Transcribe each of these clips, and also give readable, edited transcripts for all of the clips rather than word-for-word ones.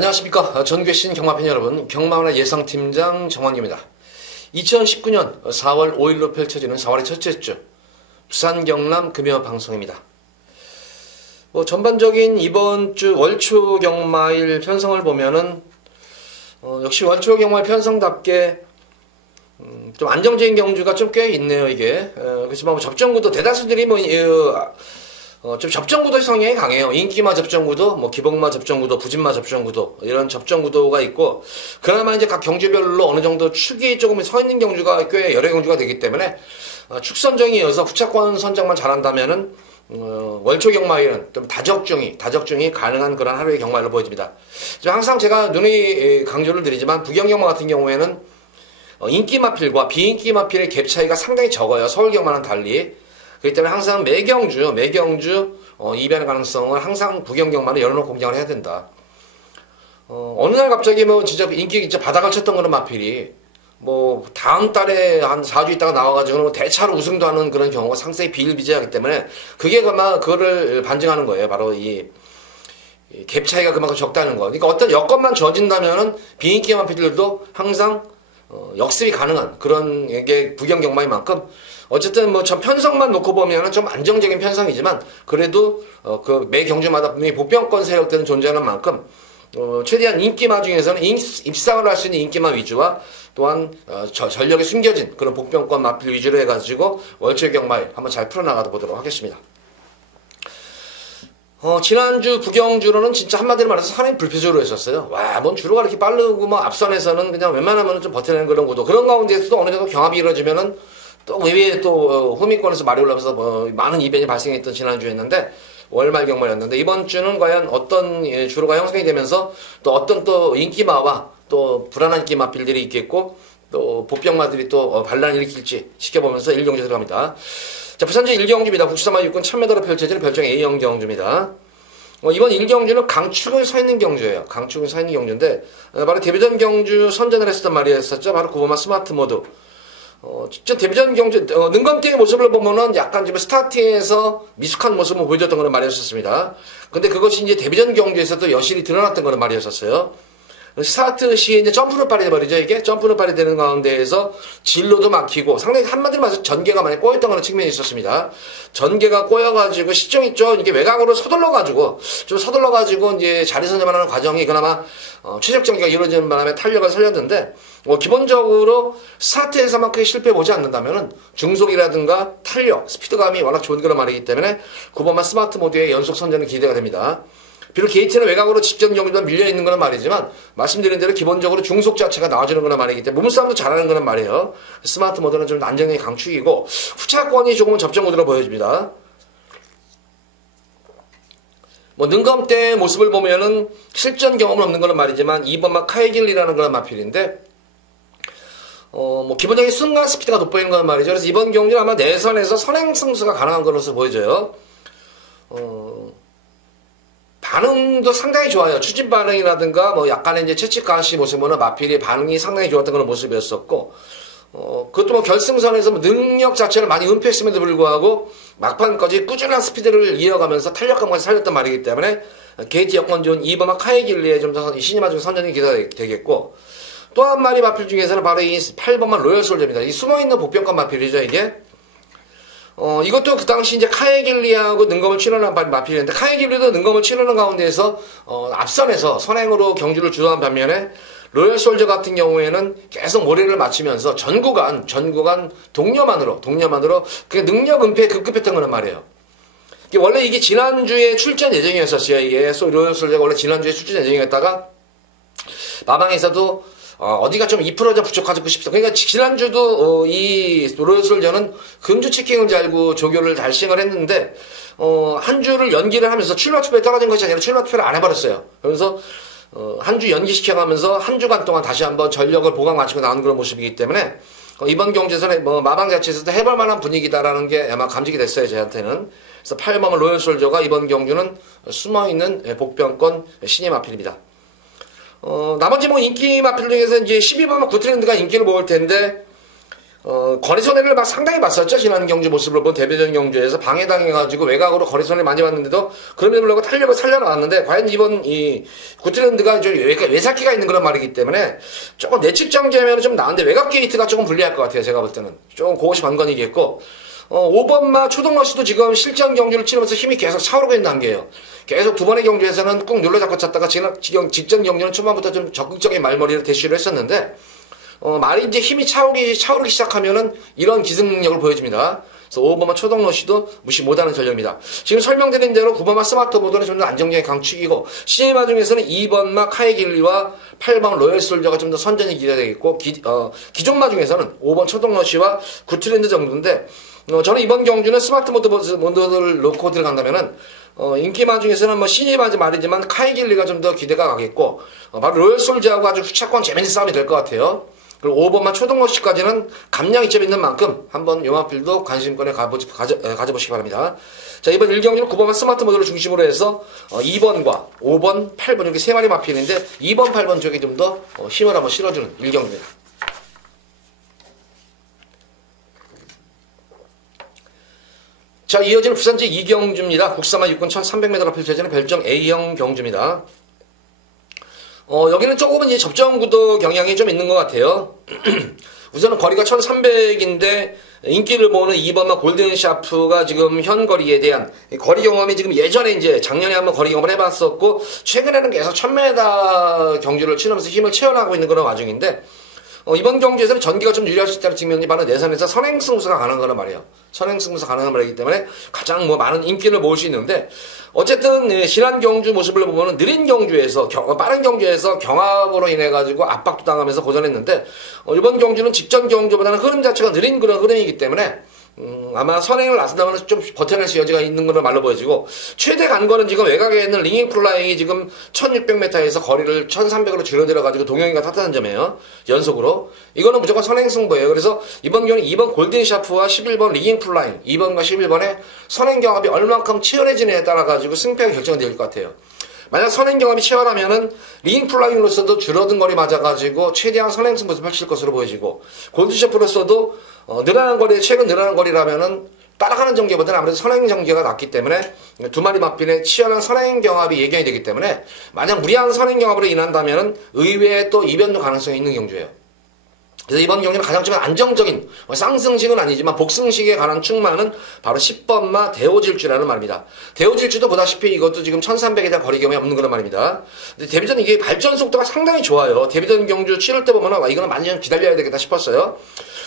안녕하십니까. 전교신 경마팬 여러분, 경마문화 예상팀장 정환기입니다. 2019년 4월 5일로 펼쳐지는 4월의 첫째 주 부산 경남 금요 방송입니다. 전반적인 이번 주 월초 경마일 편성을 보면은 역시 월초 경마일 편성답게 좀 안정적인 경주가 좀 꽤 있네요. 이게 그렇지만 접전구도 대다수들이 좀 접전구도 성향이 강해요. 인기마 접전구도, 기복마 접전구도, 부진마 접전구도, 이런 접전구도가 있고, 그나마 이제 각 경주별로 어느 정도 축이 조금 서 있는 경주가 꽤 여러 경주가 되기 때문에, 축 선정에 이어서 후차권 선정만 잘한다면은, 월초 경마일은 좀 다적중이 가능한 그런 하루의 경마일로 보여집니다. 항상 제가 눈에 강조를 드리지만, 부경경마 같은 경우에는, 인기 마필과 비인기 마필의 갭 차이가 상당히 적어요. 서울 경마는 달리. 그렇기 때문에 항상 매경주 이변의 가능성을 항상 부경경마는 열어놓고 공략을 해야 된다. 어느 날 갑자기 진짜 인기 진짜 바닥을 쳤던 그런 마필이 다음 달에 한 4주 있다가 나와가지고 대차로 우승도 하는 그런 경우가 상당히 비일비재하기 때문에 그게 아마 그거를 반증하는 거예요. 바로 이 갭 차이가 그만큼 적다는 거. 그러니까 어떤 여건만 주어진다면은 비인기 마필들도 항상 역습이 가능한 그런 게 부경경마인 만큼 어쨌든 전 편성만 놓고 보면은 좀 안정적인 편성이지만 그래도 그 매 경주마다 분명히 보병권 세력들은 존재하는 만큼 최대한 인기마 중에서는 입상을 할 수 있는 인기마 위주와 또한 전력이 숨겨진 그런 보병권 마필 위주로 해가지고 월초 경마일 한번 잘 풀어나가 보도록 하겠습니다. 지난주 부경주로는 진짜 한마디로 말해서 상당히 불표적으로 했었어요. 뭔 주로가 이렇게 빠르고 앞선에서는 그냥 웬만하면 좀 버텨내는 그런 구도. 그런 가운데서도 어느 정도 경합이 이루어지면은 또 의외에 또 후미권에서 말이 올라오면서 많은 이변이 발생했던 지난주였는데 월말 경마였는데 이번 주는 과연 어떤 주로가 형성이 되면서 또 어떤 또 인기마와 또 불안한 인기마필들이 있겠고 또 보병마들이 또 반란을 일으킬지 지켜보면서 1경주 들어갑니다. 자, 부산제 1경주입니다. 국수사마 육군 1000m로 펼쳐지는 별정 A형 경주입니다. 이번 1경주는 강축을 서 있는 경주예요. 강축을 서 있는 경주인데 바로 데뷔전 경주 선전을 했었단 말이었었죠. 바로 구보마 스마트 모드. 진짜 데뷔전 경주 능검띠의 모습을 보면은 약간 좀 스타트에서 미숙한 모습을 보여줬던 그런 말이었었습니다. 근데 그것이 이제 데뷔전 경주에서도 여실히 드러났던 그런 말이었었어요. 스타트 시에 이제 점프를 발휘해버리죠. 이게 점프를 발휘되는 가운데에서 진로도 막히고 상당히 한마디로 말해서 전개가 많이 꼬였던 그런 측면이 있었습니다. 전개가 꼬여가지고 시점이 좀 이게 외곽으로 서둘러가지고 이제 자리 선점하는 과정이 그나마 최적 전개가 이루어지는 바람에 탄력을 살렸는데 기본적으로 스타트에서만 크게 실패해보지 않는다면은 중속이라든가 탄력, 스피드감이 워낙 좋은 그런 말이기 때문에 9번만 스마트 모드의 연속 선전은 기대가 됩니다. 비록 게이트는 외곽으로 직전 경기보다 밀려있는 거는 말이지만 말씀드린 대로 기본적으로 중속 자체가 나와주는 거는 말이기 때문에 몸싸움도 잘하는 거는 말이에요. 스마트 모드는 좀 안정력이 강축이고 후차권이 조금은 접전 모드로 보여집니다. 능검 때 모습을 보면은 실전 경험은 없는 거는 말이지만 2번만 카이길리라는 그런 마필인데 기본적인 순간 스피드가 돋보이는 거는 말이죠. 그래서 이번 경기는 아마 내선에서 선행 승수가 가능한 것으로 보여져요. 반응도 상당히 좋아요. 추진 반응이라든가 약간의 이제 채찍가시 모습은 마필의 반응이 상당히 좋았던 그런 모습이었었고 그것도 결승선에서 능력 자체를 많이 은폐했음에도 불구하고 막판까지 꾸준한 스피드를 이어가면서 탄력감까지 살렸단 말이기 때문에 게이트 여건 좋은 2번마 카이길리의 좀 더 신임한 선전이 기대가 되겠고 또 한 마리 마필 중에서는 바로 이 8번마 로열 솔저입니다. 이 숨어있는 보병권 마필이죠. 이게 이것도 그 당시 이제 카이길리하고 능검을 치르는 마필인데 카이길리도 능검을 치르는 가운데에서 앞선에서 선행으로 경주를 주도한 반면에 로열 솔저 같은 경우에는 계속 모래를 맞추면서 전 구간 동료만으로 그 능력 은폐에 급급했던 거는 말이에요. 원래 이게 지난주에 출전 예정이었었어요. 이게 로열 솔저가 원래 지난주에 출전 예정이었다가 마방에서도 어디가 좀 2%가 부족하고 싶다. 그러니까 지난주도 이 로열 솔저는 금주 체킹을 잘고 조교를 잘 시행을 했는데 한 주를 연기를 하면서 출마 투표에 떨어진 것이 아니라 출마 투표를 안 해버렸어요. 그래서 한 주 연기시켜가면서 한 주간 동안 다시 한번 전력을 보강 마치고 나오는 그런 모습이기 때문에 이번 경주에서는 마방 자체에서도 해볼 만한 분위기다라는 게 아마 감지가 됐어요. 저한테는. 그래서 8번 로열 솔저가 이번 경주는 숨어있는 복병권 신의 마필입니다. 나머지 인기 마필 중에서 이제 12번만 구트랜드가 인기를 모을 텐데, 거리 손해를 막 상당히 봤었죠. 지난 경주 모습을 본 데뷔전 경주에서 방해당해가지고 외곽으로 거리 손해를 많이 봤는데도 그럼에도 불구하고 탄력을 살려나왔는데 과연 이번 이 구트랜드가 좀 외삭기가 있는 그런 말이기 때문에 조금 내측 정제면 좀 나은데 외곽 게이트가 조금 불리할 것 같아요. 제가 볼 때는 조금 그것이 관건이겠고 5번마 초동러시도 지금 실전 경주를 치르면서 힘이 계속 차오르고 있는 단계예요. 계속 두 번의 경주에서는 꾹 눌러잡고 찼다가 직전 경주는 초반부터 좀 적극적인 말머리를 대시를 했었는데 말이 이제 힘이 차오르기 시작하면은 이런 기승 능력을 보여줍니다. 그래서 5번마 초동러시도 무시 못하는 전략입니다. 지금 설명드린 대로 9번마 스마트보드는 좀 더 안정적인 강축이고 시네마 중에서는 2번마 카이길리와 8번 로열솔저가 좀 더 선전이 기대되겠고 기존마 중에서는 5번 초동러시와 구트랜드 정도인데 저는 이번 경주는 스마트 모드를 놓고 들어간다면은 인기마 중에서는 뭐 시네마즈 말이지만 카이길리가 좀 더 기대가 가겠고 바로 로열솔저하고 아주 후차권 재밌는 싸움이 될 것 같아요. 그리고 5번만 초동러시까지는 감량 이점이 있는 만큼 한번 용합필도 관심권에 가져보시기 바랍니다. 자, 이번 1경기는 9번만 스마트 모드를 중심으로 해서 2번과 5번, 8번 이렇게 세 마리 마피는데 2번, 8번 쪽에 좀 더 힘을 한번 실어주는 1경기입니다. 자, 이어지는 부산제 2경주입니다. 국사마 육군 1300m가 펼쳐지는 별정 A형 경주입니다. 여기는 조금은 이제 접전구도 경향이 좀 있는 것 같아요. 우선은 거리가 1300인데 인기를 모으는 2번마 골든샤프가 지금 현 거리에 대한 거리 경험이 지금 예전에 이제 작년에 한번 거리 경험을 해봤었고 최근에는 계속 1000m 경주를 치르면서 힘을 채워나가고 있는 그런 와중인데 이번 경주에서는 전기가 좀 유리할 수 있다는 측면이 바로 내선에서 선행승부수가 가능한 거란 말이에요. 선행승부수 가능한 말이기 때문에 가장 많은 인기를 모을 수 있는데 어쨌든 지난 경주 모습을 보면 느린 경주에서 빠른 경주에서 경합으로 인해 가지고 압박도 당하면서 고전했는데 이번 경주는 직전 경주보다는 흐름 자체가 느린 그런 흐름이기 때문에 아마 선행을 나선다면 좀 버텨낼 수 여지가 있는 걸로 말로 보여지고 최대 간거는 지금 외곽에 있는 링잉 플라잉이 지금 1600m에서 거리를 1300으로 줄여들어가지고 동영이가 탔다는 점이에요. 연속으로. 이거는 무조건 선행 승부예요. 그래서 이번 경우는 2번 골든샤프와 11번 링잉 플라잉 2번과 11번의 선행 경합이 얼만큼 치열해지느냐에 따라가지고 승패가 결정될 것 같아요. 만약 선행 경험이 치열하면은 링잉 플라잉으로서도 줄어든 거리 맞아가지고 최대한 선행 승부에서 펼칠 것으로 보여지고 골드셔프로서도 최근 늘어난 거리라면은 따라가는 전개보다는 아무래도 선행 전개가 낫기 때문에 두 마리 맞빈의 치열한 선행 경합이 예견이 되기 때문에 만약 무리한 선행 경합으로 인한다면은 의외의 또 이변도 가능성이 있는 경주예요. 그래서 이번 경기는 가장 좀 안정적인 쌍승식은 아니지만 복승식에 관한 충만은 바로 10번마 대오질주라는 말입니다. 대오질주도 보다시피 이것도 지금 1300에 대한 거리 경험이 없는 그런 말입니다. 근데 데뷔전 이게 발전 속도가 상당히 좋아요. 데뷔전 경주 치를 때 보면은 이거는 많이 좀 기다려야 되겠다 싶었어요.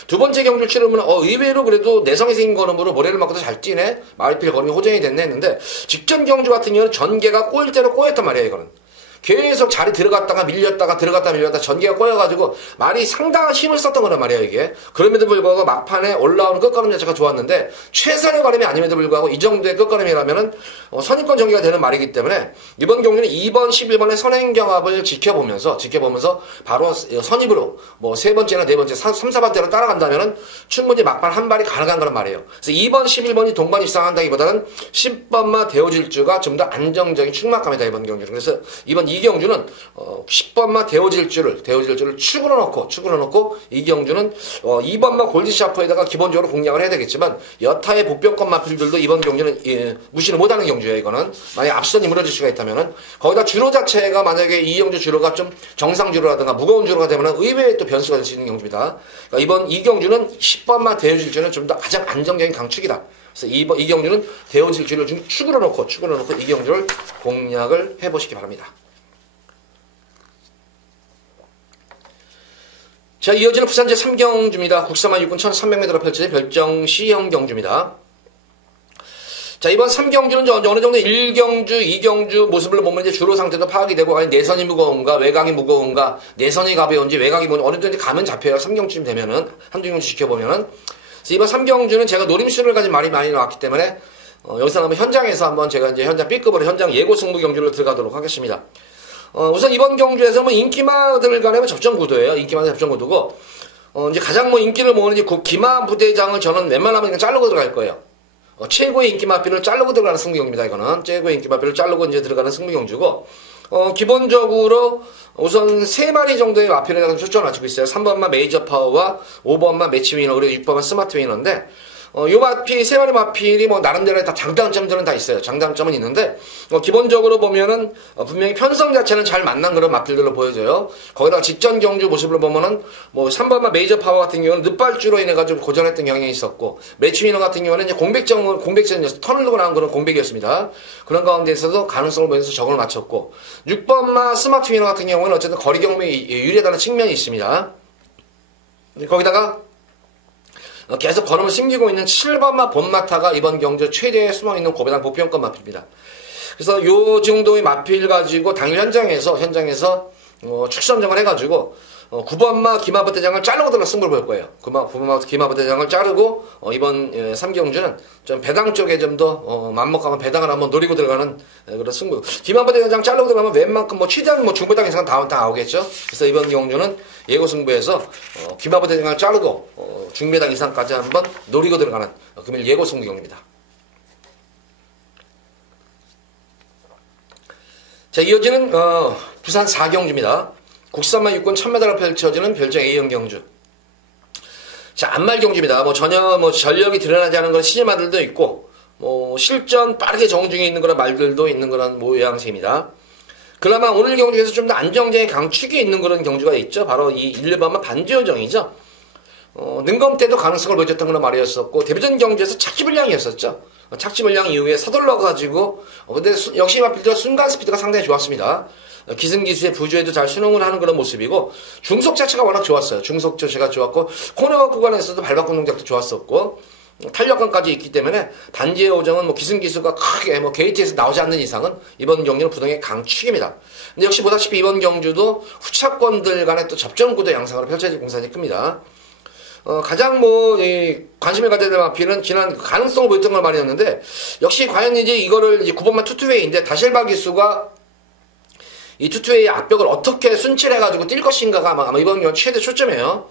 두 번째 경주 치르면 의외로 그래도 내성이 생긴 걸음으로 모래를 맞고도 잘 뛰네. 마리필 걸음이 호전이 됐네 했는데 직전 경주 같은 경우는 전개가 꼬일 대로 꼬였단 말이에요. 이거는. 계속 자리 들어갔다가 밀렸다가 들어갔다 밀렸다 전개가 꼬여가지고 말이 상당한 힘을 썼던 거란 말이에요 이게. 그럼에도 불구하고 막판에 올라오는 끝걸음 자체가 좋았는데 최선의 걸음이 아님에도 불구하고 이 정도의 끝걸음이라면은 선입권 전개가 되는 말이기 때문에 이번 경기는 2번 11번의 선행 경합을 지켜보면서 바로 선입으로 세 번째나 네 번째 3, 4번째로 따라간다면은 충분히 막판 한 발이 가능한 거란 말이에요. 그래서 2번 11번이 동반 입상한다기보다는 10번마 대오질주가 좀 더 안정적인 충막감이다 이번 경기는. 그래서 이번 이경주는 10번마 대오질주를 축으로 넣고 이경주는 2번마 골드샤프에다가 기본적으로 공략을 해야 되겠지만 여타의 복병권 마필들도 이번 경주는 무시를 못하는 경주예요. 이거는 만약에 앞선이 무너질 수가 있다면은 거기다 주로 자체가 만약에 이경주 주로가 좀 정상 주로라든가 무거운 주로가 되면은 의외의 또 변수가 될 수 있는 경주입니다. 그러니까 이번 이경주는 10번마 대오질주는 좀 더 가장 안정적인 강축이다. 그래서 이 경주는 대오질주를 좀 축으로 놓고 이 경주를 공략을 해보시기 바랍니다. 자, 이어지는 부산제 3경주입니다. 국사마 육군 1300m로 펼쳐진 별정 C형 경주입니다. 자, 이번 3경주는 어느 정도 1경주, 2경주 모습을 보면 이제 주로 상태도 파악이 되고, 아니, 내선이 무거운가, 외곽이 무거운가, 내선이 가벼운지, 외곽이 무거운지, 어느 정도 가면 잡혀요. 3경주쯤 되면은, 한두 경주 지켜보면은. 그래서 이번 3경주는 제가 노림수를 가진 말이 많이 나왔기 때문에, 여기서 한번 현장에서 한번 제가 이제 현장 B급으로 현장 예고 승부 경주로 들어가도록 하겠습니다. 우선 이번 경주에서 인기마들 간의 접전 구도예요. 인기마들 접전 구도고, 이제 가장 인기를 모으는 이제 기마 부대장을 저는 웬만하면 그냥 자르고 들어갈 거예요. 최고의 인기마필을 자르고 들어가는 승부경기입니다. 이거는 최고의 인기마필을 자르고 이제 들어가는 승부경주고, 기본적으로 우선 3마리 정도의 마필에 초점을 맞추고 있어요. 3번만 메이저 파워와 5번만 매치 위너, 그리고 6번만 스마트 위너인데, 요 마필, 3마리 마필이 뭐 나름대로 다 장단점들은 다 있어요. 장단점은 있는데, 기본적으로 보면은, 분명히 편성 자체는 잘 만난 그런 마필들로 보여져요. 거기다가 직전 경주 모습을 보면은, 뭐 3번만 메이저 파워 같은 경우는 늦발주로 인해가지고 고전했던 경향이 있었고, 매치 위너 같은 경우는 이제 공백전이었어. 턴을 두고 나온 그런 공백이었습니다. 그런 가운데에서도 가능성을 보여서 적응을 맞췄고, 6번만 스마트 위너 같은 경우는 어쨌든 거리 경험이 유리하다는 측면이 있습니다. 거기다가, 계속 걸음을 숨기고 있는 7번마 본마타가 이번 경주 최대에 숨어있는 고배당 보편권 마필입니다. 그래서 요 정도의 마필 가지고 당일 현장에서 축선정을 해가지고 9번마 기마부 대장을 자르고 들어가 승부를 볼 거예요. 9번마 기마부 대장을 자르고 이번 3경주는 좀 배당 쪽에 좀 더 맘먹하면 배당을 한번 노리고 들어가는 그런 승부. 기마부 대장 자르고 들어가면 웬만큼 뭐 최대한 뭐 중배당 이상은 다 나오겠죠. 그래서 이번 경주는 예고 승부에서 기마부 대장을 자르고 중배당 이상까지 한번 노리고 들어가는 금일 예고 승부 경기입니다. 자, 이어지는 부산 4경주입니다. 국산만 육군 1000m를 펼쳐지는 별정 A형 경주. 자, 안말 경주입니다. 뭐 전혀 전력이 드러나지 않은 그런 시즌마들도 있고, 실전 빠르게 정중 중에 있는 그런 말들도 있는 그런 모양새입니다. 그나마 오늘 경주에서 좀 더 안정적인 강축이 있는 그런 경주가 있죠. 바로 이 1번만 반지요정이죠. 능검 때도 가능성을 보여줬던 그런 말이었었고, 데뷔전 경주에서 착지 불량이었었죠. 착지 불량 이후에 서둘러가지고, 근데 역시 마필도 순간 스피드가 상당히 좋았습니다. 기승기수의 부주에도 잘 순응을 하는 그런 모습이고, 중속 자체가 워낙 좋았어요. 중속 자체가 좋았고, 코너 구간에서도 발바꿈 동작도 좋았었고, 탄력감까지 있기 때문에 반지의 오정은 뭐 기승기수가 크게 뭐 게이트에서 나오지 않는 이상은 이번 경주는 부동의 강축입니다. 근데 역시 보다시피 이번 경주도 후차권들 간의 또 접전 구도 양상으로 펼쳐질 공산이 큽니다. 가장 관심을 가져야 될 마필은 지난 가능성을 보였던 걸 말이었는데, 역시 과연 이제 이거를 이제 9번만 투투웨이인데 다실바 기수가 이 투투웨이의 압력을 어떻게 순칠해가지고 뛸 것인가가 아마 이번 경우 최대 초점이에요.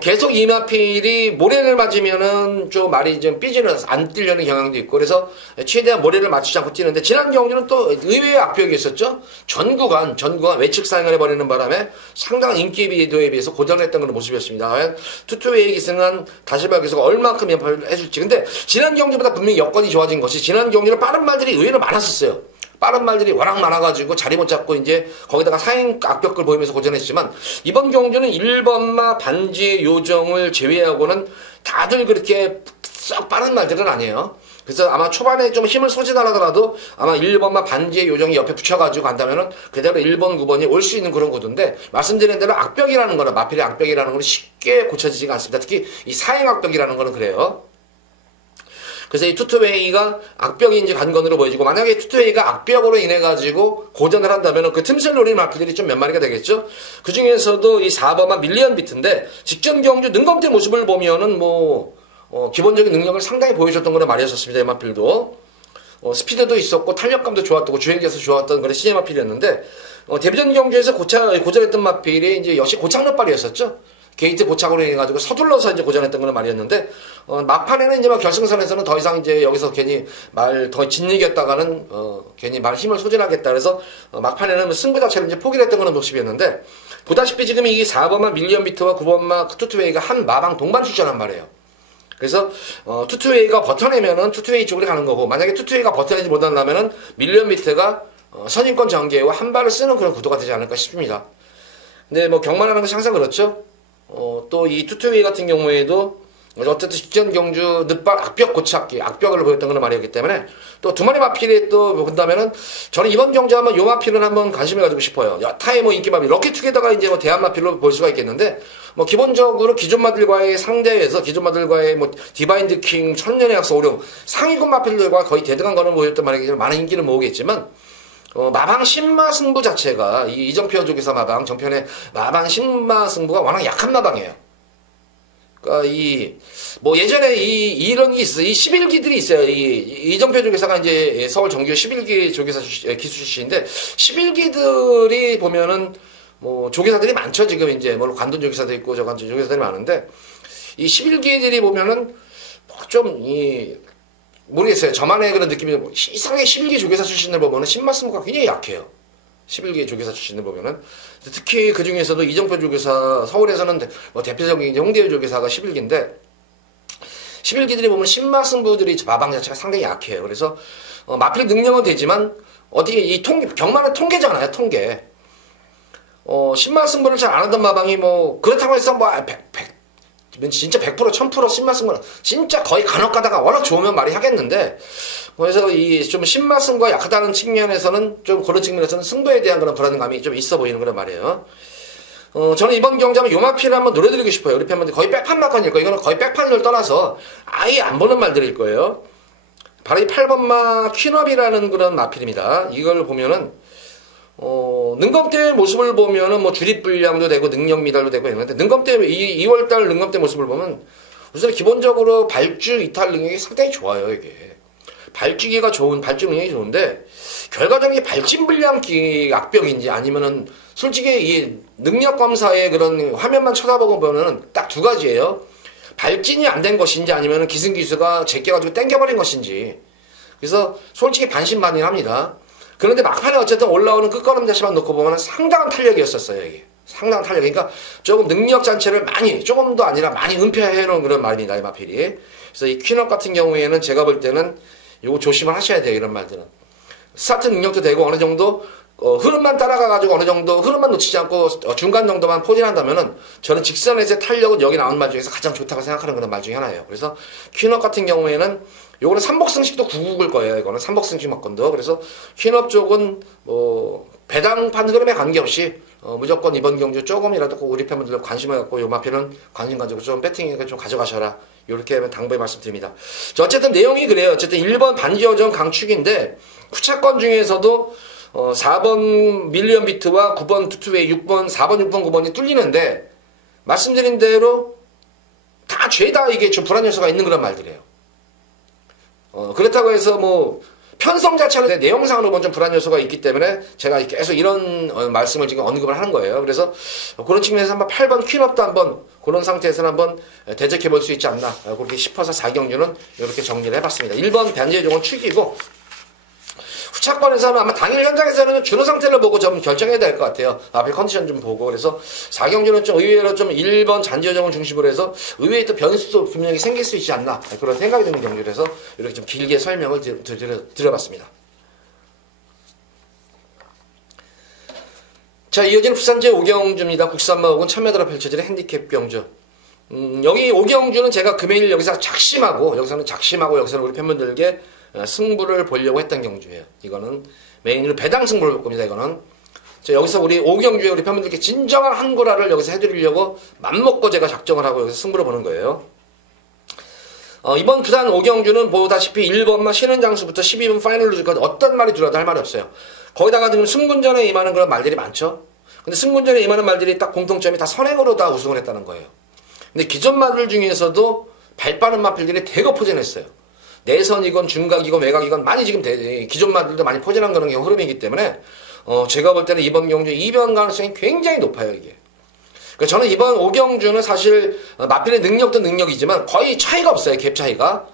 계속 이 마필이 모래를 맞으면은 좀 말이 좀 삐지면서 안 뛰려는 경향도 있고, 그래서 최대한 모래를 맞추지 않고 뛰는데, 지난 경주는 또 의외의 압력이 있었죠. 전구간 외측 사용을 해버리는 바람에 상당한 인기 비도에 비해서 고전했던 그런 모습이었습니다. 과연 투투웨이 기승한 다시바 기수가 얼마큼 연파를 해줄지. 근데 지난 경주보다 분명히 여건이 좋아진 것이, 지난 경주는 빠른 말들이 의외로 많았었어요. 빠른 말들이 워낙 많아가지고 자리 못 잡고 이제 거기다가 사행 악벽을 보이면서 고전했지만, 이번 경주는 1번마 반지의 요정을 제외하고는 다들 그렇게 썩 빠른 말들은 아니에요. 그래서 아마 초반에 좀 힘을 소진하더라도 아마 1번마 반지의 요정이 옆에 붙여가지고 간다면은 그대로 1번, 9번이 올 수 있는 그런 구도인데, 말씀드린 대로 악벽이라는 거는, 마필의 악벽이라는 거는 쉽게 고쳐지지가 않습니다. 특히 이 사행 악벽이라는 거는 그래요. 그래서 이 투투웨이가 악벽이 이제 관건으로 보여지고, 만약에 투투웨이가 악벽으로 인해가지고 고전을 한다면 그 틈새를 노리는 마필들이 좀 몇 마리가 되겠죠? 그 중에서도 이 4번만 밀리언 비트인데, 직전 경주 능검대 모습을 보면은 기본적인 능력을 상당히 보여줬던 거는 말이었었습니다. 이 마필도. 스피드도 있었고, 탄력감도 좋았고, 주행기에서 좋았던 그런 CM 마필이었는데, 데뷔전 경주에서 고전했던 마필이 이제 역시 고착력발이었었죠. 게이트 고착으로 해가지고 서둘러서 이제 고전했던 거는 말이었는데, 막판에는 이제 막 결승선에서는 더 이상 이제 여기서 괜히 말 더 짓이겼다가는 괜히 말 힘을 소진하겠다 그래서 막판에는 승부 자체를 이제 포기를 했던 거는 모습이었는데, 보다시피 지금 이 4번마 밀리언 비트와 9번마 투투웨이가 한 마방 동반 출전한 말이에요. 그래서 투투웨이가 버텨내면은 투투웨이 쪽으로 가는 거고, 만약에 투투웨이가 버텨내지 못한다면은 밀리언 비트가 선임권 전개와 한 발을 쓰는 그런 구도가 되지 않을까 싶습니다. 근데 뭐 경만하는 것이 항상 그렇죠. 또 이 투투웨이 같은 경우에도 어쨌든 직전 경주 늦발 악벽 고착기, 악벽을 보였던 그런 말이었기 때문에, 또 두 마리 마필이 또 본다면은, 저는 이번 경주 한번 요 마필은 한번 관심을 가지고 싶어요. 여타의 인기 마필, 럭키투게더가 이제 대한 마필로 볼 수가 있겠는데, 기본적으로 기존 마들과의 상대에서, 기존 마들과의 디바인드 킹, 천년의 약속 오룡, 상위군 마필들과 거의 대등한 거는 보였던 말이기 때문에 많은 인기를 모으겠지만, 마방 신마 승부 자체가, 이정표 쪽에서 마방, 정편의 마방 신마 승부가 워낙 약한 마방이에요. 그러니까 예전에 이런 게 있어요. 이 11기들이 있어요. 이정표 조교사가 이제 서울 정규 11기 조교사 기수 출신인데, 11기들이 보면은, 조교사들이 많죠. 지금 이제, 관돈 조교사도 있고, 저관돈 조교사들이 많은데, 이 11기들이 보면은, 모르겠어요. 저만의 그런 느낌이, 이상하게 11기 조교사 출신을 보면은 신마 승부가 굉장히 약해요. 11기 조교사 출신들 보면은. 특히 그 중에서도 이정표 조교사, 서울에서는 뭐 대표적인 홍대 조교사가 11기인데, 11기들이 보면 신마승부들이 마방 자체가 상당히 약해요. 그래서, 마필 능력은 되지만, 어떻게 이 경마는 통계잖아요, 통계. 신마승부를 잘 안 하던 마방이 뭐, 그렇다고 해서 뭐, 진짜 100%, 1000% 신마승부는 진짜 거의 간혹 가다가 워낙 좋으면 말이 하겠는데, 그래서 이 좀 신마승부가 약하다는 측면에서는 좀 그런 측면에서는 승부에 대한 그런 불안감이 좀 있어 보이는 그런 말이에요. 저는 이번 경자면 요마피를 한번 노려드리고 싶어요. 우리 팬분들 거의 백판 막판일 거예요. 이거는 거의 백판을 떠나서 아예 안 보는 말들일 거예요. 바로 이 8번마 퀸업이라는 그런 마필입니다. 이걸 보면은, 능검대의 모습을 보면은 뭐 주립불량도 되고 능력 미달도 되고 이런데, 능검대, 2월달 능검대 모습을 보면 우선 기본적으로 발주 이탈 능력이 상당히 좋아요, 이게. 발주기가 좋은, 발주 능력이 좋은데, 결과적인 발진불량 악병인지 아니면은 솔직히 이 능력검사의 그런 화면만 쳐다보고 보면은 딱 두 가지예요. 발진이 안 된 것인지 아니면은 기승기수가 제껴가지고 땡겨버린 것인지. 그래서 솔직히 반신반의합니다. 그런데 막판에 어쨌든 올라오는 끝걸음 대시만 놓고 보면 상당한 탄력이었었어요, 이게. 상당한 탄력. 그러니까 조금 능력 자체를 많이, 조금도 아니라 많이 은폐해 놓은 그런 말입니다, 이 마필이. 그래서 이 퀸업 같은 경우에는 제가 볼 때는 요거 조심을 하셔야 돼요, 이런 말들은. 스타트 능력도 되고 어느 정도, 흐름만 따라가가지고 어느 정도 흐름만 놓치지 않고 중간 정도만 포진한다면은 저는 직선에서의 탄력은 여기 나온 말 중에서 가장 좋다고 생각하는 그런 말 중에 하나예요. 그래서 퀸업 같은 경우에는 요거는 삼복승식도 9국을 거예요. 이거는 삼복승식 막건도. 그래서 퀸업 쪽은 뭐 배당판 흐름에 관계없이 무조건 이번 경주 조금이라도 꼭 우리 팬분들 관심을 갖고 요 마피는 관심 가지고 좀 배팅에 좀 가져가셔라. 이렇게 당부의 말씀드립니다. 어쨌든 내용이 그래요. 어쨌든 1번 반지어정 강축인데 후차권 중에서도 4번 밀리언 비트와 9번 투투웨이 6번 4번 6번 9번이 뚫리는데 말씀드린 대로 다 죄다 이게 좀 불안 요소가 있는 그런 말들이에요. 그렇다고 해서 뭐 편성 자체는 내용상으로 보면 좀 불안 요소가 있기 때문에 제가 계속 이런 말씀을 지금 언급을 하는 거예요. 그래서 그런 측면에서 한번 8번 퀸업도 한번 그런 상태에서는 한번 대적해 볼 수 있지 않나 그렇게 싶어서 4경주는 이렇게 정리를 해봤습니다. 1번 반지의종은 축이고 후차권에서는 아마 당일 현장에서는 주로 상태를 보고 좀 결정해야 될 것 같아요. 앞에 컨디션 좀 보고. 그래서 4경주는 좀 의외로 좀 1번 잔지여정을 중심으로 해서 의외의 또 변수도 분명히 생길 수 있지 않나 그런 생각이 드는 경주라서 이렇게 좀 길게 설명을 드려봤습니다. 자, 이어지는 부산 제5경주입니다. 국산마 혹은 참여도로 펼쳐지는 핸디캡 경주. 여기 5경주는 제가 금일 여기서 여기서는 우리 팬분들께 승부를 보려고 했던 경주예요. 이거는 메인으로 배당 승부를 볼 겁니다. 이거는 여기서 우리 5경주에 우리 팬분들께 진정한 한구라를 여기서 해드리려고 맘먹고 제가 작정을 하고 여기서 승부를 보는 거예요. 이번 부산 5경주는 보다시피 1번만 쉬는 장수부터 12번 파이널 루즈까지 어떤 말이 들어도 할 말이 없어요. 거기다가 지금 승군전에 임하는 그런 말들이 많죠. 근데 승군전에 임하는 말들이 딱 공통점이 다 선행으로 다 우승을 했다는 거예요. 근데 기존 말들 중에서도 발 빠른 마필들이 대거 포진했어요. 내선이건 중각이건 외곽이건 많이 지금 기존 말들도 많이 포진한 그런 게 흐름이기 때문에 제가 볼 때는 이번 경주 이변 가능성이 굉장히 높아요, 이게. 그러니까 저는 이번 5경주는 사실 마필의 능력도 능력이지만 거의 차이가 없어요, 갭 차이가.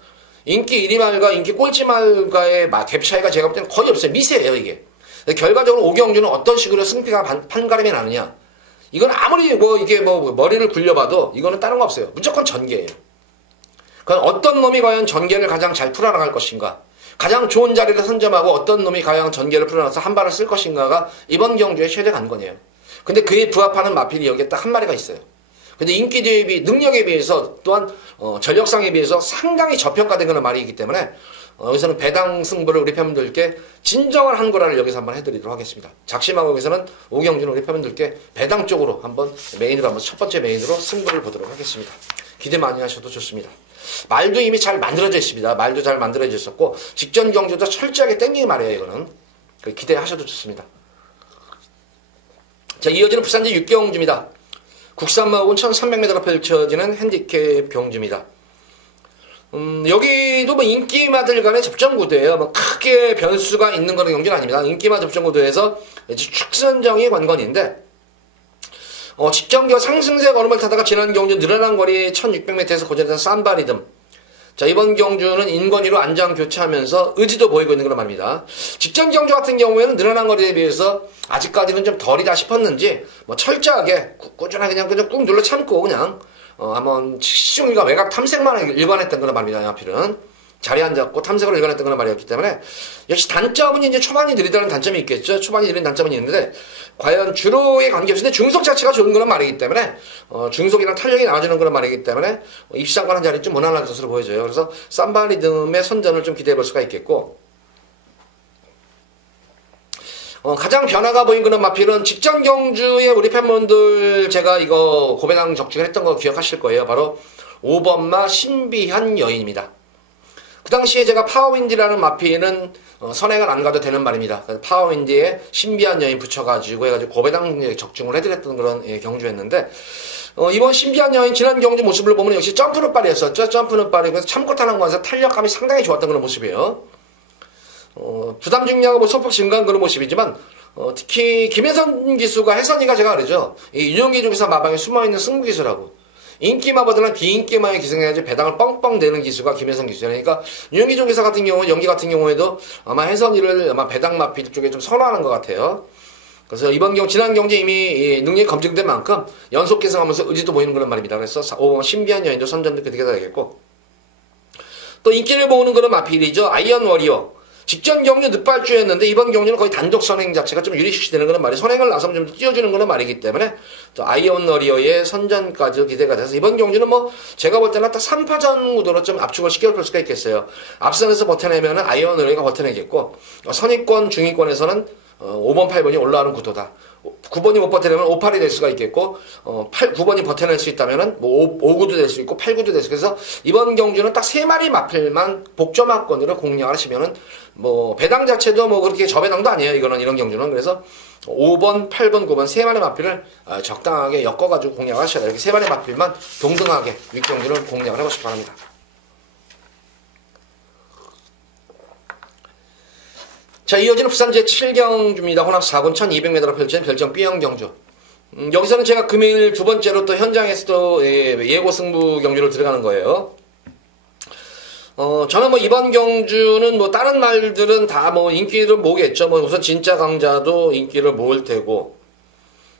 인기 1위말과 인기 꼴찌말과의 갭 차이가 제가 볼 때는 거의 없어요. 미세해요, 이게. 결과적으로 5경주는 어떤 식으로 승패가 판가름이 나느냐. 이건 아무리 이게 머리를 굴려봐도 이거는 다른 거 없어요. 무조건 전개예요. 그럼 어떤 놈이 과연 전개를 가장 잘 풀어나갈 것인가? 가장 좋은 자리를 선점하고 어떤 놈이 과연 전개를 풀어나가서 한 발을 쓸 것인가가 이번 경주의 최대 관건이에요. 근데 그에 부합하는 마필이 여기에 딱 한 마리가 있어요. 근데 인기 대비, 능력에 비해서 또한 전력상에 비해서 상당히 저평가된 그런 말이기 때문에 여기서는 배당 승부를 우리 팬분들께 진정한 한구라를 여기서 한번 해드리도록 하겠습니다. 작심하고 여기서는 5경주는 우리 팬분들께 배당 쪽으로 한번 메인으로 한번 첫 번째 메인으로 승부를 보도록 하겠습니다. 기대 많이 하셔도 좋습니다. 말도 이미 잘 만들어져 있습니다. 말도 잘 만들어져 있었고 직전 경주도 철저하게 땡기는 말이에요. 이거는 기대하셔도 좋습니다. 자, 이어지는 부산제 6경주입니다. 국산마옥은 1300m가 펼쳐지는 핸디캡 경주입니다. 여기도 인기마들 간의 접전구도예요. 크게 변수가 있는 그런 경주는 아닙니다. 인기마 접전구도에서 축선정이 관건인데 직경기와 상승세 걸음을 타다가 지난 경주 늘어난 거리 1600m에서 고전해서 싼바리듬 자, 이번 경주는 인건위로 안장 교체하면서 의지도 보이고 있는 그런 말입니다. 직전 경주 같은 경우에는 늘어난 거리에 비해서 아직까지는 좀 덜이다 싶었는지 뭐 철저하게 꾸준하게 그냥 꾹 눌러 참고 그냥 한번 시중일과 외곽 탐색만 일관했던 그런 말입니다. 하필은 자리에 앉았고 탐색을 일관했던 그런 말이었기 때문에 역시 단점은 이제 초반이 느리다는 단점이 있겠죠. 초반이 느린 단점은 있는데 과연 주로에 관계없이 중속 자체가 좋은 그런 말이기 때문에 중속이랑 탄력이 나와주는 그런 말이기 때문에 입시장관 자리 좀 무난한 것으로 보여져요. 그래서 삼바 리듬의 선전을 좀 기대해 볼 수가 있겠고 가장 변화가 보인 그런 마필은 직전 경주에 우리 팬분들 제가 이거 고배당 적중을 했던 거 기억하실 거예요. 바로 5번마 신비한 여인입니다. 그 당시에 제가 파워윈디라는 마필은 선행을 안 가도 되는 말입니다. 파워윈디에 신비한 여인 붙여가지고 해가지고 고배당 적중을 해드렸던 그런 경주였는데 이번 신비한 여인 지난 경주 모습을 보면 역시 점프는 빨이었었죠. 점프는 빨이 그래서 참고 타는 거에서 탄력감이 상당히 좋았던 그런 모습이에요. 부담 중량하고 뭐 소폭 증가한 그런 모습이지만 특히 김혜선 기수가 혜선이가 제가 그러죠. 이 유용기 중에서 마방에 숨어있는 승부 기수라고. 인기마보다는 비인기마에 기승해야지 배당을 뻥뻥 내는 기수가 김혜선 기수잖아요. 그러니까 유영기 조기사 같은 경우, 연기 같은 경우에도 아마 혜선이를 아마 배당 마필 쪽에 좀 선호하는 것 같아요. 그래서 이번 경우, 지난 경주에 이미 능력이 검증된 만큼 연속 계승하면서 의지도 보이는 그런 말입니다. 그래서 신비한 여인도 선전도 그렇게 되겠고. 또 인기를 모으는 그런 마필이죠. 아이언 워리어. 직전 경주 늦발주였는데 이번 경주는 거의 단독 선행 자체가 좀 유리시되는 그런 말이 선행을 나서면 좀 띄워주는 그런 말이기 때문에 아이언 워리어의 선전까지도 기대가 돼서 이번 경주는 뭐 제가 볼 때는 딱 3파전 구도로 좀 압축을 시켜볼 수가 있겠어요. 앞선에서 버텨내면은 아이언 워리어가 버텨내겠고 선의권 중위권에서는 5번 8번이 올라오는 구도다. 9번이 못 버텨내면 58이 될 수가 있겠고 9번이 버텨낼 수 있다면은 뭐 5구도 될 수 있고 8구도 될 수 있고 그래서 이번 경주는 딱 3마리 마필만 복조마권으로 공략을 하시면은 뭐 배당 자체도 뭐 그렇게 저배당도 아니에요. 이런 경주는. 그래서 5번, 8번, 9번 3마리 마필을 적당하게 엮어가지고 공략을 하셔야 돼요. 이렇게 3마리 마필만 동등하게 윗경주를 공략을 해보시기 바랍니다. 자, 이어지는 부산 제7경주입니다. 혼합 4군 1200m로 펼쳐진 별정 B형 경주. 여기서는 제가 금일 두 번째로 또 현장에서 또 예고 승부 경주를 들어가는 거예요. 저는 뭐 이번 경주는 뭐 다른 말들은 다 뭐 인기를 모으겠죠. 뭐 우선 진짜 강자도 인기를 모을 테고,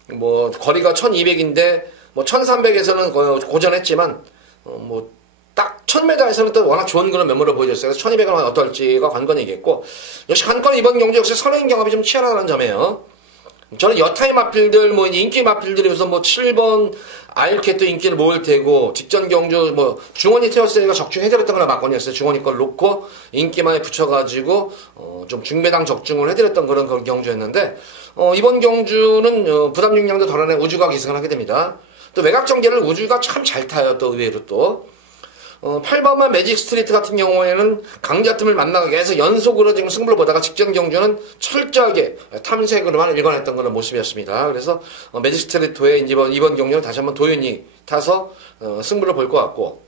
뭐 거리가 1200인데, 뭐 1300에서는 고전했지만, 뭐 딱 1000m에서는 또 워낙 좋은 그런 면모를 보여줬어요. 1200은 어떨지가 관건이겠고, 역시 관건 이번 경주 역시 선행 경합이 좀 치열하다는 점이에요. 저는 여타의 마필들, 뭐 인기 마필들이 우선 뭐 7번 아일캣도 인기를 모을 테고, 직전 경주 뭐 중원이 테어스가 적중해드렸던 거나 막건이었어요. 중원이 걸 놓고 인기만에 붙여가지고 좀 중배당 적중을 해드렸던 그런 경주였는데, 이번 경주는 부담 중량도 덜어낸 우주가 기승을 하게 됩니다. 또 외곽 전개를 우주가 참 잘 타요. 또 의외로 또. 8번만 매직 스트리트 같은 경우에는 강자팀을 만나게 해서 연속으로 지금 승부를 보다가 직전 경주는 철저하게 탐색으로만 일관했던 그런 모습이었습니다. 그래서 매직 스트리트에 이번 경주는 다시 한번 도윤이 타서 승부를 볼 것 같고,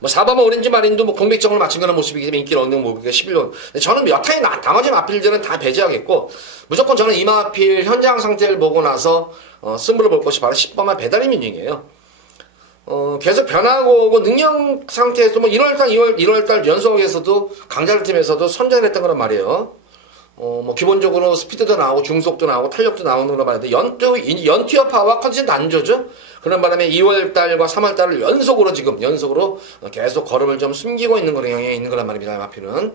뭐 4번만 오렌지 마린도 뭐 공백점을 맞춘 그런 모습이기 때문에 인기를 얻는 모습이 11번. 저는 여타의 나머지 마필들은 다 배제하겠고, 무조건 저는 이 마필 현장 상태를 보고 나서 승부를 볼 것이 바로 10번만 배달의 민중이에요. 계속 변하고 능력 상태에서 뭐 1월달, 1월달 연속에서도 강자들 팀에서도 선전을 했던 거란 말이에요. 뭐 기본적으로 스피드도 나오고 중속도 나오고 탄력도 나오는 거란 말인데 연투 여파와 컨디션도 안 좋죠. 그런 바람에 2월달과 3월달을 연속으로 계속 걸음을 좀 숨기고 있는 그런 영향이 있는 거란 말입니다. 마피는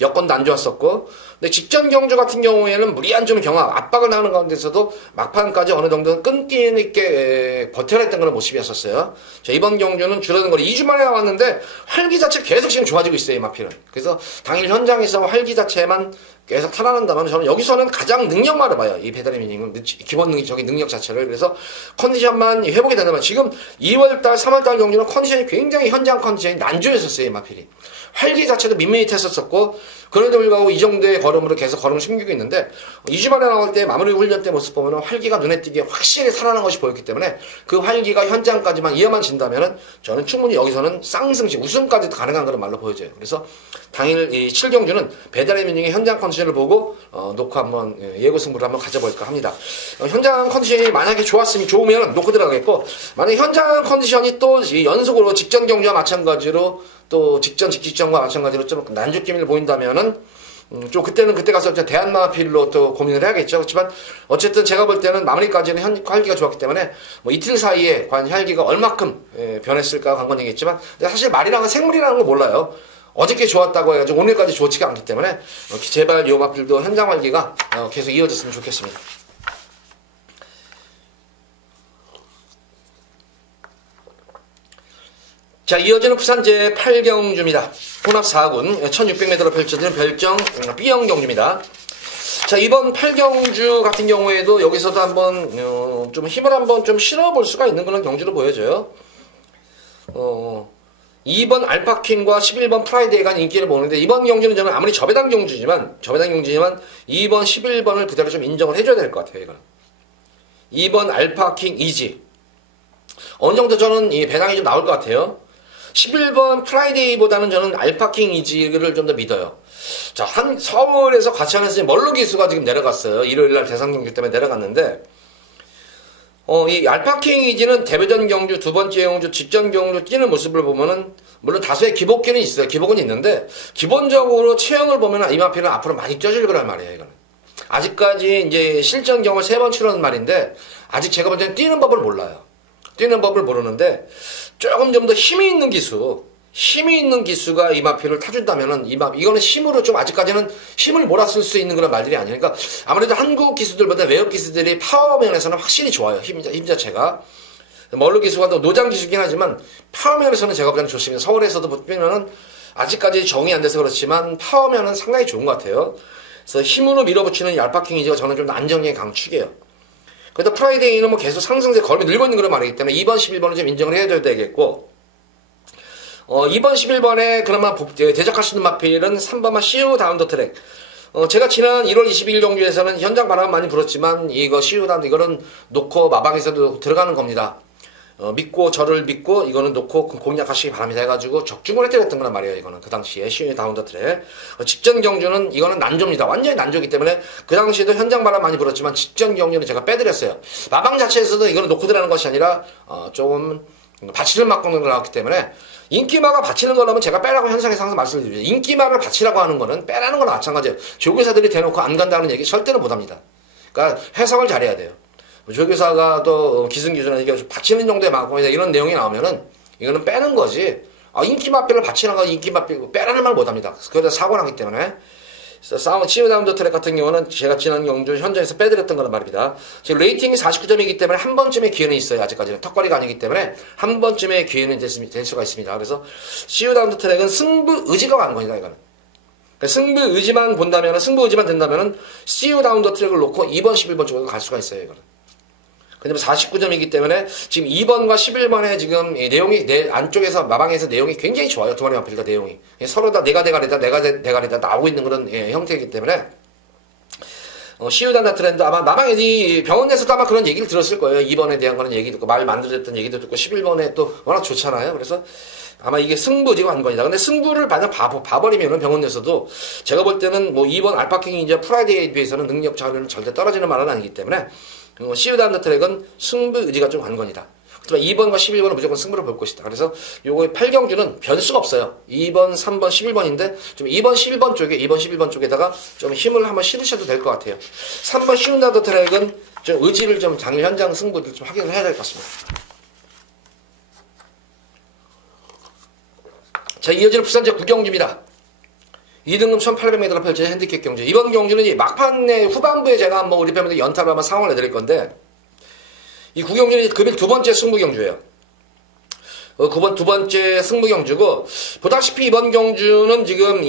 여건도 안 좋았었고, 근데 직전 경주 같은 경우에는 무리한 좀 경합, 압박을 나가는 가운데서도 막판까지 어느 정도 끈기 있게 버텨냈던 그런 모습이었었어요. 자, 이번 경주는 줄어든 거리 2주 만에 나왔는데 활기 자체 계속 지금 좋아지고 있어요, 이 마필은. 그래서 당일 현장에서 활기 자체만 계속 살아난다면 저는 여기서는 가장 능력만을 봐요. 이 배달의 민님은 기본 능력 자체를. 그래서 컨디션만 회복이 된다면 지금 2월달, 3월달 경주는 컨디션이 굉장히 현장 컨디션이 난조했었어요, 이 마필이. 활기 자체도 밋밋했었고, 그런데도 불구하고 이 정도의 걸음으로 계속 걸음을 숨기고 있는데 2주 만에 나올 때 마무리 훈련 때 모습 보면 활기가 눈에 띄게 확실히 살아난 것이 보였기 때문에 그 활기가 현장까지만 이어만 진다면 저는 충분히 여기서는 쌍승시 우승까지도 가능한 그런 말로 보여져요. 그래서 당일 이 7경주는 배달의 민중의 현장 컨디션을 보고 놓고 한번 예고 승부를 한번 가져볼까 합니다. 현장 컨디션이 만약에 좋으면 놓고 들어가겠고, 만약에 현장 컨디션이 또 연속으로 직전 경주와 마찬가지로 또 직전과 마찬가지로 좀 난조기미를 보인다면은 좀 그때는 그때 가서 대한마필로 또 고민을 해야겠죠. 그렇지만 어쨌든 제가 볼 때는 마무리까지는 활기가 좋았기 때문에 뭐 이틀 사이에 과연 활기가 얼마큼 변했을까 관건이겠지만, 사실 말이랑은 생물이라는 거 몰라요. 어저께 좋았다고 해가지고 오늘까지 좋지가 않기 때문에 제발 요 마필도 현장 활기가 계속 이어졌으면 좋겠습니다. 자, 이어지는 부산 제8경주입니다. 혼합 4군 1600m로 펼쳐지는 별정 B형 경주입니다. 자, 이번 8경주 같은 경우에도 여기서도 한번 좀 힘을 한번 좀 실어볼 수가 있는 그런 경주로 보여져요. 2번 알파킹과 11번 프라이데이가 인기를 모으는데, 이번 경주는 저는 아무리 저배당 경주지만 2번 11번을 그대로 좀 인정을 해줘야 될 것 같아요. 이거는 2번 알파킹 이지 어느 정도 저는 이 배당이 좀 나올 것 같아요. 11번 프라이데이보다는 저는 알파킹 이지를 좀 더 믿어요. 자, 서울에서 과천에서 멀로 기수가 지금 내려갔어요. 일요일날 대상 경주 때문에 내려갔는데, 이 알파킹 이지는 데뷔전 경주, 두 번째 경주, 직전 경주 뛰는 모습을 보면은, 물론 다수의 기복기는 있어요. 기복은 있는데, 기본적으로 체형을 보면 이마필은 앞으로 많이 뛰어질 거란 말이에요, 이거는. 아직까지 이제 실전 경을 3번 치르는 말인데, 아직 제가 볼 때는 뛰는 법을 몰라요. 뛰는 법을 모르는데, 조금 좀 더 힘이 있는 기수가 이마필을 타준다면은, 이거는 힘으로 좀 아직까지는 힘을 몰아쓸 수 있는 그런 말들이 아니에요. 그러니까 아무래도 한국 기수들보다 외국 기수들이 파워면에서는 확실히 좋아요. 힘 자체가. 멀루 기수가 또 노장 기수긴 하지만 파워면에서는 제가 보기에는 좋습니다. 서울에서도 보면은 아직까지 정이 안 돼서 그렇지만 파워면은 상당히 좋은 것 같아요. 그래서 힘으로 밀어붙이는 알파킹 이지가 저는 좀 안정적인 강축이에요. 그래도 프라이데이는 뭐 계속 상승세 걸음이 늘고 있는 그런 말이기 때문에 2번, 11번은 좀 인정을 해줘야 되겠고, 2번, 11번에 그나마 대적할 수 있는 마필은 3번만 CU 다운 더 트랙. 제가 지난 1월 22일 경주에서는 현장 바람 많이 불었지만, 이거 CU 다운, 이거는 놓고 마방에서도 들어가는 겁니다. 저를 믿고 이거는 놓고 공략하시기 바랍니다 해가지고 적중을 해드렸던 거란 말이에요. 이거는 그 당시에 CU 다운 더 트랙. 직전 경주는 이거는 난조입니다. 완전히 난조이기 때문에 그 당시에도 현장 바람 많이 불었지만 직전 경주는 제가 빼드렸어요. 마방 자체에서도 이거는 놓고 들어가는 것이 아니라 조금 받치를 맞고 나왔기 때문에, 인기마가 받치는 거라면 제가 빼라고 현상에서 항상 말씀드립니다. 인기마를 받치라고 하는 거는 빼라는 거나 마찬가지예요. 조교사들이 대놓고 안 간다는 얘기 절대로 못합니다. 그러니까 해석을 잘해야 돼요. 조교사가 또 기승기준에 받치는 정도의 만큼 이런 내용이 나오면은 이거는 빼는 거지. 인기마필을 받치는 거 인기마필 빼라는 말 못합니다. 그러다 사고 나기 때문에. 치유 다운 더 트랙 같은 경우는 제가 지난 경주 현장에서 빼드렸던 거란 말입니다. 지금 레이팅이 49점이기 때문에 한 번쯤의 기회는 있어요. 아직까지는 턱걸이가 아니기 때문에 한 번쯤의 기회는 될 수가 있습니다. 그래서 치유 다운 더 트랙은 승부 의지가 관건이다, 이거는. 그러니까 승부 의지만 본다면, 승부 의지만 된다면은 치유 다운 더 트랙을 놓고 2번, 11번 쪽으로 갈 수가 있어요, 이거는. 근데 49점이기 때문에 지금 2번과 11번에 지금 내용이 안쪽에서 마방에서 내용이 굉장히 좋아요. 두 마리 마필과 내용이 서로 다 내가 대가리다 나오고 있는 그런 형태이기 때문에 시우단다 트렌드 아마 마방에서 병원 내에서도 아마 그런 얘기를 들었을 거예요. 2번에 대한 그런 얘기 듣고 말 만들었던 얘기도 듣고 11번에 또 워낙 좋잖아요. 그래서 아마 이게 승부지가 관건이다. 근데 승부를 만약 봐버리면은 병원 내에서도 제가 볼 때는 뭐 2번 알파킹이 이제 프라이데이에 비해서는 능력 차이는 절대 떨어지는 말은 아니기 때문에 시우단다 트랙은 승부 의지가 좀 관건이다. 그렇지만 2번과 11번은 무조건 승부를 볼 것이다. 그래서 요거 8경주는 변수가 없어요. 2번, 3번, 11번인데 좀 2번, 11번 쪽에다가 좀 힘을 한번 실으셔도 될 것 같아요. 3번 시우단다 트랙은 좀 의지를 좀 당일 현장 승부를 좀 확인을 해야 될 것 같습니다. 자, 이어지는 부산 제9경주입니다. 2등급 1800m가 펼쳐진 핸디캡 경주. 이번 경주는 막판에 후반부에 제가 한번 우리 팬분들 연타로 한번 상황을 내드릴 건데, 이 9경주는 금일 두 번째 승부 경주예요. 두 번째 승부 경주고, 보다시피 이번 경주는 지금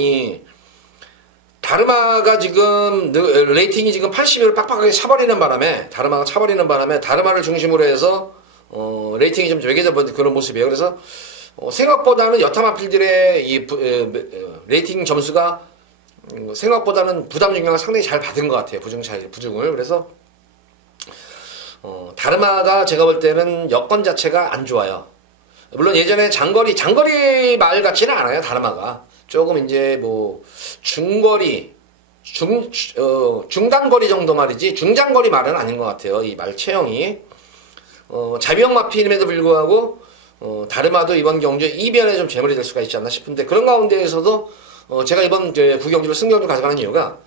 다르마가 지금 레이팅이 지금 80을 빡빡하게 차버리는 바람에, 다르마를 중심으로 해서 레이팅이 좀 왜개져 버린 그런 모습이에요. 그래서 생각보다는 여타마필들의 이 레이팅 점수가 생각보다는 부담 중량을 상당히 잘 받은 것 같아요. 부중을. 그래서 다르마가 제가 볼 때는 여건 자체가 안 좋아요. 물론 예전에 장거리 말 같지는 않아요. 다르마가 조금 이제 뭐 중거리, 중단거리 정도 말이지 중장거리 말은 아닌 것 같아요. 이 말 체형이. 자비형 마필임에도 불구하고 다르마도 이번 경주 이변에 좀 재물이 될 수가 있지 않나 싶은데, 그런 가운데에서도 제가 이번 구경주를 승경주 가져가는 이유가,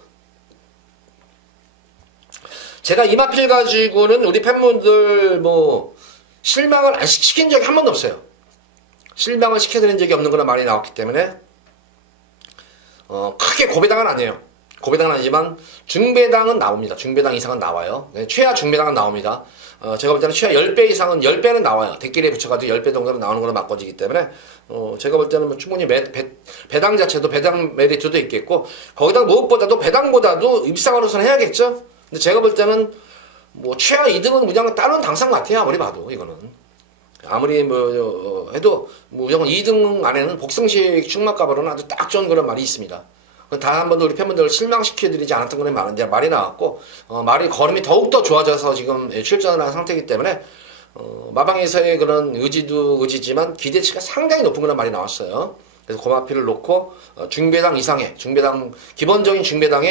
제가 이 마필 가지고는 우리 팬분들 뭐 실망을 안 시킨 적이 한 번도 없어요. 실망을 시켜드린 적이 없는 그런 말이 나왔기 때문에 크게 고배당은 아니에요. 고배당은 아니지만 중배당은 나옵니다. 중배당 이상은 나와요. 최하 중배당은 나옵니다. 제가 볼 때는 최하 10배 이상은 10배는 나와요. 대끼리에 붙여가지고 10배 정도는 나오는 걸로 바꿔지기 때문에 제가 볼 때는 뭐 충분히 배당 자체도 배당 메리트도 있겠고, 거기다 무엇보다도 배당보다도 입상으로서는 해야겠죠. 근데 제가 볼 때는 뭐 최하 2등은 그냥 다른 당상 같아요. 아무리 봐도 이거는. 아무리 뭐 해도 무조건 2등 안에는 복승식 충막가발은 아주 딱 좋은 그런 말이 있습니다. 단 한 번도 우리 팬분들을 실망시켜드리지 않았던 그런 말이 나왔고, 말이 걸음이 더욱더 좋아져서 지금 출전을 한 상태이기 때문에 마방에서의 그런 의지도 의지지만 기대치가 상당히 높은 그런 말이 나왔어요. 그래서 고마피를 놓고 중배당 이상의 기본적인 중배당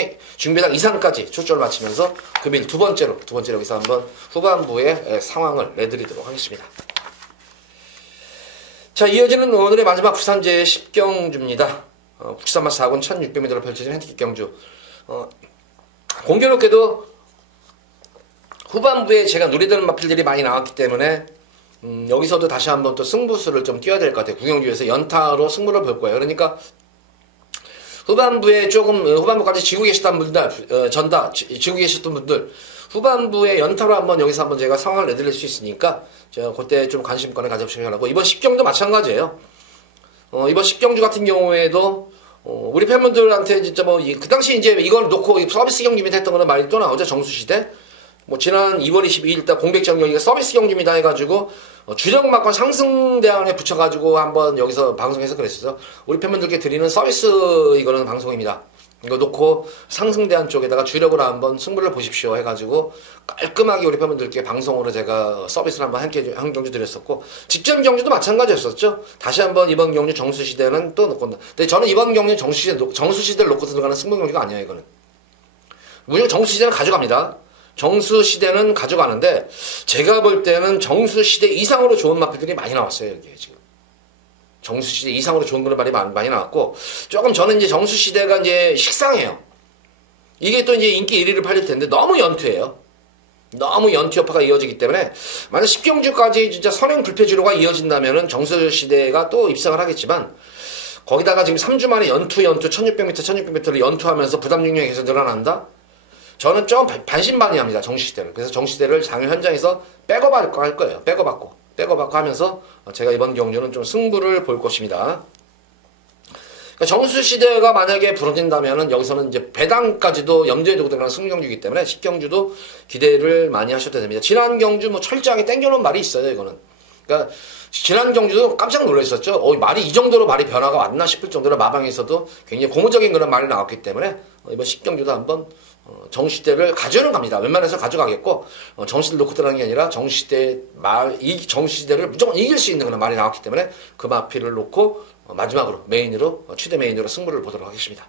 이상까지 출전을 마치면서 금일 두 번째로 여기서 한번 후반부의 상황을 내드리도록 하겠습니다. 자, 이어지는 오늘의 마지막 부산제 10경주입니다. 국산맛 4군 1600m로 펼쳐진 핸디캡 경주. 공교롭게도 후반부에 제가 누리던 마필들이 많이 나왔기 때문에 여기서도 다시 한번 또 승부수를 좀 띄워야 될 것 같아요. 구경주에서 연타로 승부를 볼 거예요. 그러니까 후반부에 후반부까지 지고 계셨던 분들, 지고 계셨던 분들, 후반부에 연타로 여기서 한번 제가 상황을 내드릴 수 있으니까, 제가 그때 좀 관심권을 가져보시려고. 이번 10경도 마찬가지예요. 이번 10경주 같은 경우에도, 우리 팬분들한테 진짜 그 당시 이제 이걸 놓고 서비스 경주입니다 했던 거는 말이 또 나오죠. 정수시대. 지난 2월 22일 달 공백전 경기가 서비스 경주입니다 해가지고, 주력마건 상승대안에 붙여가지고 한번 여기서 방송에서 그랬었어. 우리 팬분들께 드리는 서비스 이거는 방송입니다. 이거 놓고 상승대안 쪽에다가 주력으로 한번 승부를 보십시오 해가지고 깔끔하게 우리 팬분들께 방송으로 제가 서비스를 한번 한 경주 드렸었고, 직전 경주도 마찬가지였었죠. 다시 한번 이번 경주 정수시대는 또 놓고, 근데 저는 이번 경주 정수시대를 놓고 들어가는 승부 경주가 아니에요. 이거는 무조건 정수시대는 가져갑니다. 정수시대는 가져가는데, 제가 볼 때는 정수시대 이상으로 좋은 마필들이 많이 나왔어요. 여기에 지금 정수시대 이상으로 좋은 그런 말이 많이 나왔고, 조금 저는 이제 정수시대가 이제 식상해요. 이게 또 이제 인기 1위를 팔릴 텐데 너무 연투예요. 너무 연투 여파가 이어지기 때문에, 만약 10경주까지 진짜 선행 불패주로가 이어진다면은 정수시대가 또 입상을 하겠지만, 거기다가 지금 3주 만에 연투 1600m를 연투하면서 부담 중량이 계속 늘어난다? 저는 좀 반신반의합니다. 정수시대를. 그래서 정수시대를 장외 현장에서 백업할 거예요. 백업받고 하면서 제가 이번 경주는 좀 승부를 볼 것입니다. 그러니까 정수시대가 만약에 부러진다면은 여기서는 이제 배당까지도 염두에 두고 들어가는 승경주이기 때문에 10경주도 기대를 많이 하셔도 됩니다. 지난 경주 철저하게 땡겨놓은 말이 있어요. 이거는. 그러니까 지난 경주도 깜짝 놀랐었죠. 말이 이 정도로 말이 변화가 왔나 싶을 정도로 마방에서도 굉장히 고무적인 그런 말이 나왔기 때문에 이번 10경주도 한번 정시대를 가져오는 겁니다. 웬만해서 가져가겠고, 정시대를 놓고 들어가는 게 아니라 정시대를 무조건 이길 수 있는 그런 말이 나왔기 때문에 그 마필을 놓고 마지막으로 최대 메인으로 승부를 보도록 하겠습니다.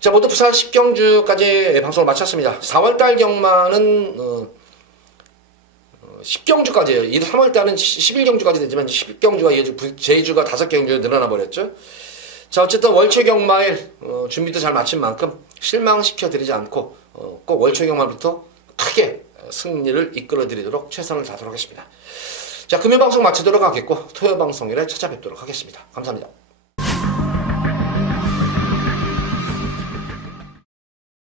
자, 모두 부산 10경주까지 방송을 마쳤습니다. 4월달 경마는 10경주까지예요. 3월달은 11경주까지 되지만 10경주가 이어지고 제주가 5경주에 늘어나 버렸죠. 자, 어쨌든 월초 경마일 준비도 잘 마친 만큼 실망시켜드리지 않고 꼭 월초 경마부터 크게 승리를 이끌어드리도록 최선을 다하도록 하겠습니다. 자, 금요일 방송 마치도록 하겠고 토요일 방송일에 찾아뵙도록 하겠습니다. 감사합니다.